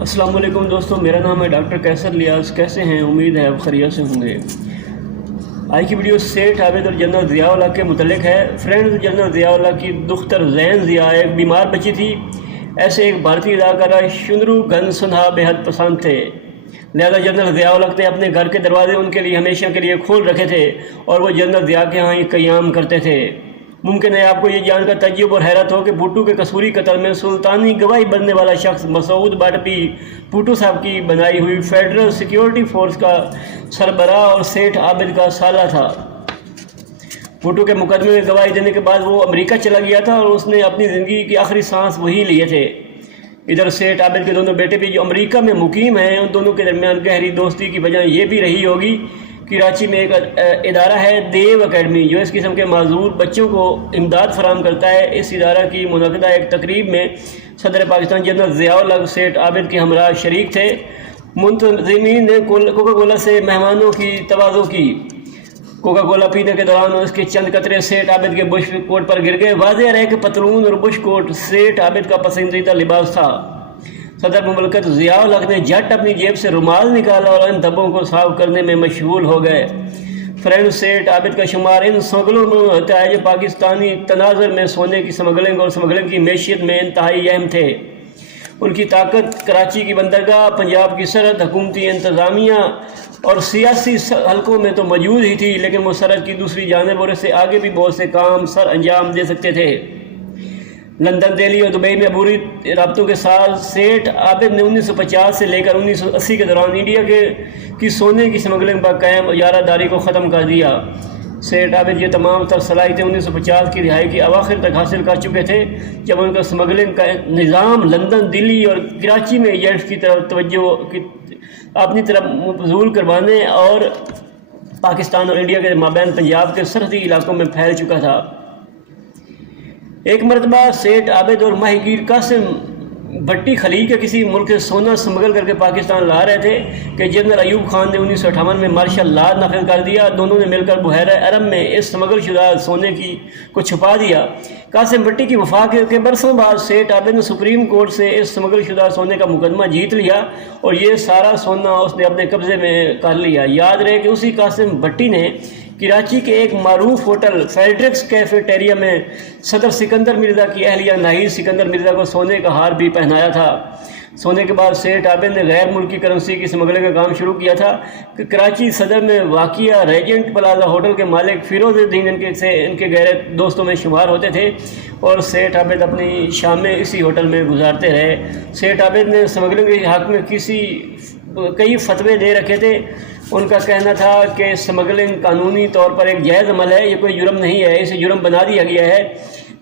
السلام علیکم دوستو، میرا نام ہے ڈاکٹر کیسر لیاس۔ کیسے ہیں؟ امید ہے آپ خیریت سے ہوں گے۔ آج کی ویڈیو سیٹھ عابد اور جنرل ضیاء اللہ کے متعلق ہے۔ فرینڈز، جنرل ضیاء اللہ کی دختر زین ضیاء ایک بیمار بچی تھی۔ ایسے ایک بھارتی اداکارہ شندرو گن سنہا بے حد پسند تھے، لہذا جنرل ضیاء اللہ نے اپنے گھر کے دروازے ان کے لیے ہمیشہ کے لیے کھول رکھے تھے اور وہ جنرل ضیاء کے ہاں ہی قیام کرتے تھے۔ ممکن ہے آپ کو یہ جان کر تعجب اور حیرت ہو کہ بھٹو کے قصوری قتل میں سلطانی گواہی بننے والا شخص مسعود باٹپی بھٹو صاحب کی بنائی ہوئی فیڈرل سیکیورٹی فورس کا سربراہ اور سیٹھ عابد کا سالہ تھا۔ بھٹو کے مقدمے میں گواہی دینے کے بعد وہ امریکہ چلا گیا تھا اور اس نے اپنی زندگی کی آخری سانس وہی لیے تھے۔ ادھر سیٹھ عابد کے دونوں بیٹے بھی جو امریکہ میں مقیم ہیں، ان دونوں کے درمیان گہری دوستی کی وجہ یہ بھی رہی ہوگی۔ کراچی میں ایک ادارہ ہے دیو اکیڈمی، جو اس قسم کے معذور بچوں کو امداد فراہم کرتا ہے۔ اس ادارہ کی منعقدہ ایک تقریب میں صدر پاکستان جنرل ضیاء اللہ سیٹھ عابد کے ہمراہ شریک تھے۔ منتظمین نے کوکا کولا سے مہمانوں کی تواضع کی۔ کوکا کولا پینے کے دوران اس کے چند قطرے سیٹھ عابد کے بش کوٹ پر گر گئے۔ واضح رہے کہ پتلون اور بش کوٹ سیٹھ عابد کا پسندیدہ لباس تھا۔ صدر مملکت ضیاء الحق نے جھٹ اپنی جیب سے رومال نکالا اور ان دھبوں کو صاف کرنے میں مشغول ہو گئے۔ فرینڈ، سیٹھ عابد کا شمار ان سمگلروں میں ہوتا ہے جو پاکستانی تناظر میں سونے کی سمگلنگ اور سمگلنگ کی معیشت میں انتہائی اہم تھے۔ ان کی طاقت کراچی کی بندرگاہ، پنجاب کی سرحد، حکومتی انتظامیہ اور سیاسی حلقوں میں تو موجود ہی تھی، لیکن وہ سرحد کی دوسری جانب اور اس سے آگے بھی بہت سے کام سر انجام دے سکتے تھے۔ لندن، دہلی اور دبئی میں عبوری رابطوں کے ساتھ سیٹھ عابد نے 1950 سے لے کر 1980 کے دوران انڈیا کی سونے کی سمگلنگ پر قائم اجارہ داری کو ختم کر دیا۔ سیٹھ عابد یہ تمام تر صلاحیتیں 1950 کی رہائی کے اواخر تک حاصل کر چکے تھے، جب ان کا سمگلنگ کا نظام لندن، دلی اور کراچی میں ایجنٹس کی طرف توجہ اپنی طرف مبذول کروانے اور پاکستان اور انڈیا کے مابین پنجاب کے سرحدی علاقوں میں پھیل چکا تھا۔ ایک مرتبہ سیٹھ عابد اور ماہی گیر قاسم بھٹی خلیج کے کسی ملک سے سونا سمگل کر کے پاکستان لا رہے تھے کہ جنرل ایوب خان نے 1958 میں مارشل لا نافذ کر دیا۔ دونوں نے مل کر بحیرہ عرب میں اس سمگل شدہ سونے کو چھپا دیا۔ قاسم بھٹی کی وفات کے برسوں بعد سیٹھ عابد نے سپریم کورٹ سے اس سمگل شدہ سونے کا مقدمہ جیت لیا اور یہ سارا سونا اس نے اپنے قبضے میں کر لیا۔ یاد رہے کہ اسی قاسم بھٹی نے کراچی کے ایک معروف ہوٹل فیڈرکس کیفیٹیریا میں صدر سکندر مرزا کی اہلیہ ناہید سکندر مرزا کو سونے کا ہار بھی پہنایا تھا۔ سونے کے بعد سیٹھ عابد نے غیر ملکی کرنسی کی سمگلنگ کا کام شروع کیا تھا کہ کراچی صدر میں واقع ریجنٹ پلازا ہوٹل کے مالک فیروز الدین ان کے گہرے دوستوں میں شمار ہوتے تھے اور سیٹھ عابد اپنی شامیں اسی ہوٹل میں گزارتے رہے۔ سیٹھ عابد نے سمگلنگ کے حق میں کئی فتوے دے رکھے تھے۔ ان کا کہنا تھا کہ سمگلنگ قانونی طور پر ایک جائز عمل ہے، یہ کوئی جرم نہیں ہے، اسے جرم بنا دیا گیا ہے۔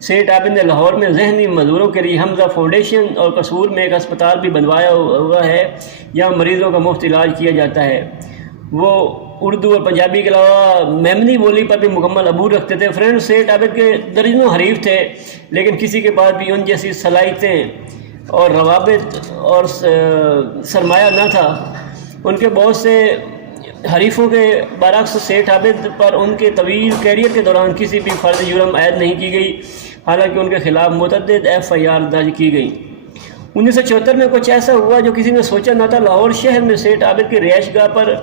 سیٹھ عابد نے لاہور میں ذہنی معذوروں کے لیے حمزہ فاؤنڈیشن اور قصور میں ایک ہسپتال بھی بنوایا ہوا ہے جہاں مریضوں کا مفت علاج کیا جاتا ہے۔ وہ اردو اور پنجابی کے علاوہ میمنی بولی پر بھی مکمل عبور رکھتے تھے۔ فرینڈ، سیٹھ عابد کے درجنوں حریف تھے، لیکن کسی کے پاس بھی ان جیسی صلاحیتیں اور روابط اور سرمایہ نہ تھا۔ ان کے بہت سے حریفوں کے برعکس سیٹھ عابد پر ان کے طویل کیریئر کے دوران کسی بھی فرد جرم عائد نہیں کی گئی، حالانکہ ان کے خلاف متعدد FIR درج کی گئی۔ 1974 میں کچھ ایسا ہوا جو کسی نے سوچا نہ تھا۔ لاہور شہر میں سیٹھ عابد کے رہائش گاہ پر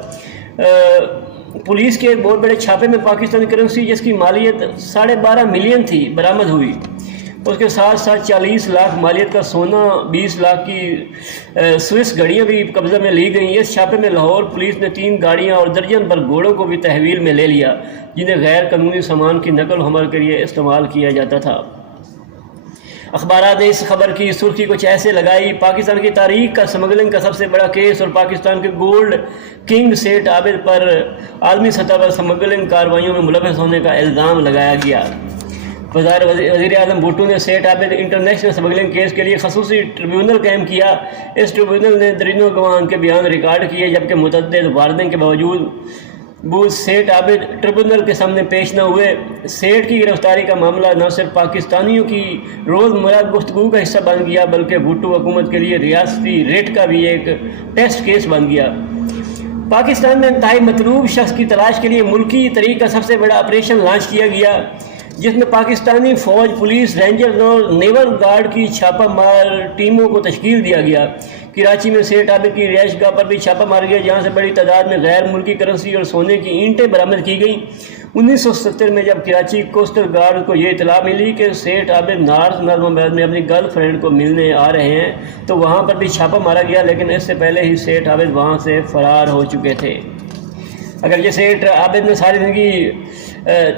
پولیس کے ایک بہت بڑے چھاپے میں پاکستانی کرنسی جس کی مالیت 12.5 ملین تھی برآمد ہوئی۔ اس کے ساتھ ساتھ 40 لاکھ مالیت کا سونا، 20 لاکھ کی سوئس گھڑیاں بھی قبضہ میں لی گئیں۔ اس چھاپے میں لاہور پولیس نے 3 گاڑیاں اور درجن پر گھوڑوں کو بھی تحویل میں لے لیا، جنہیں غیر قانونی سامان کی نقل و حمل کے لیے استعمال کیا جاتا تھا۔ اخبارات نے اس خبر کی سرخی کچھ ایسے لگائی: پاکستان کی تاریخ کا سمگلنگ کا سب سے بڑا کیس اور پاکستان کے گولڈ کنگ سیٹھ عابد پر عالمی سطح پر سمگلنگ کارروائیوں میں ملوث ہونے کا الزام لگایا گیا۔ وزیر اعظم بھٹو نے سیٹھ عابد انٹرنیشنل سمگلنگ کیس کے لیے خصوصی ٹریبیونل قائم کیا۔ اس ٹریبیونل نے درجنوں گواہان کے بیان ریکارڈ کیے، جبکہ متعدد وارننگ کے باوجود سیٹھ عابد ٹریبیونل کے سامنے پیش نہ ہوئے۔ سیٹھ کی گرفتاری کا معاملہ نہ صرف پاکستانیوں کی روزمرہ گفتگو کا حصہ بن گیا، بلکہ بھٹو حکومت کے لیے ریاستی ریٹ کا بھی ایک ٹیسٹ کیس بن گیا۔ پاکستان میں انتہائی مطلوب شخص کی تلاش کے لیے ملکی طریق کا سب سے بڑا آپریشن لانچ کیا گیا۔ جس میں پاکستانی فوج، پولیس، رینجرز اور نیول گارڈ کی چھاپہ مار ٹیموں کو تشکیل دیا گیا۔ کراچی میں سیٹھ عابد کی رہائش گاہ پر بھی چھاپہ مارا گیا، جہاں سے بڑی تعداد میں غیر ملکی کرنسی اور سونے کی اینٹیں برآمد کی گئیں۔ 1970 میں جب کراچی کوسٹل گارڈ کو یہ اطلاع ملی کہ سیٹھ عابد نارتھ نظم آباد میں اپنی گرل فرینڈ کو ملنے آ رہے ہیں تو وہاں پر بھی چھاپہ مارا گیا، لیکن اس سے پہلے ہی سیٹھ عابد وہاں سے فرار ہو چکے تھے۔ اگر یہ سیٹھ عابد نے ساری زندگی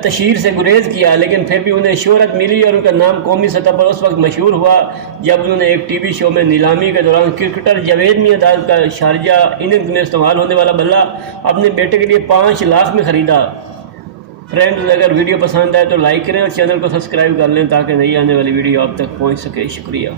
تشہیر سے گریز کیا، لیکن پھر بھی انہیں شہرت ملی اور ان کا نام قومی سطح پر اس وقت مشہور ہوا جب انہوں نے ایک ٹی وی شو میں نیلامی کے دوران کرکٹر جاوید میاں داد کا شارجہ اننگز میں استعمال ہونے والا بلہ اپنے بیٹے کے لیے 5 لاکھ میں خریدا۔ فرینڈز، اگر ویڈیو پسند آئے تو لائک کریں اور چینل کو سبسکرائب کر لیں تاکہ نئی آنے والی ویڈیو آپ تک پہنچ سکے۔ شکریہ۔